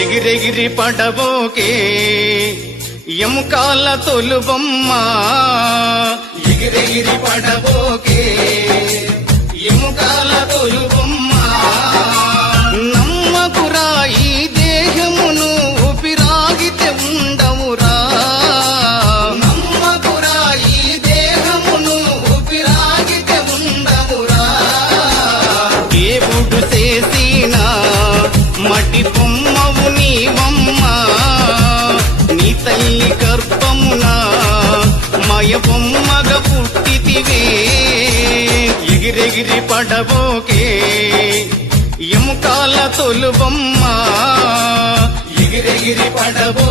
ఎగిరెగిరి పడబోకే ఎముకాల తొలుబొమ్మ ఎగిరెగిరి పడబోకే ఎముకాల తొలుబొమ్మ నమ్మకురా ఈ దేహమును ఊపిరాగితే ఉండవురా నమ్మకురా ఈ దేహమును ఊపిరాగితే ఉండవురా దేవుడు చేసిన మటి బొమ్మవు నీవమ్మ నీ తల్లి గర్భమున మయ బొమ్మగా పుట్టితివే ఎగిరెగిరి పడబోకే ఎముకాల తొలుబొమ్మ ఎగిరెగిరి పడబో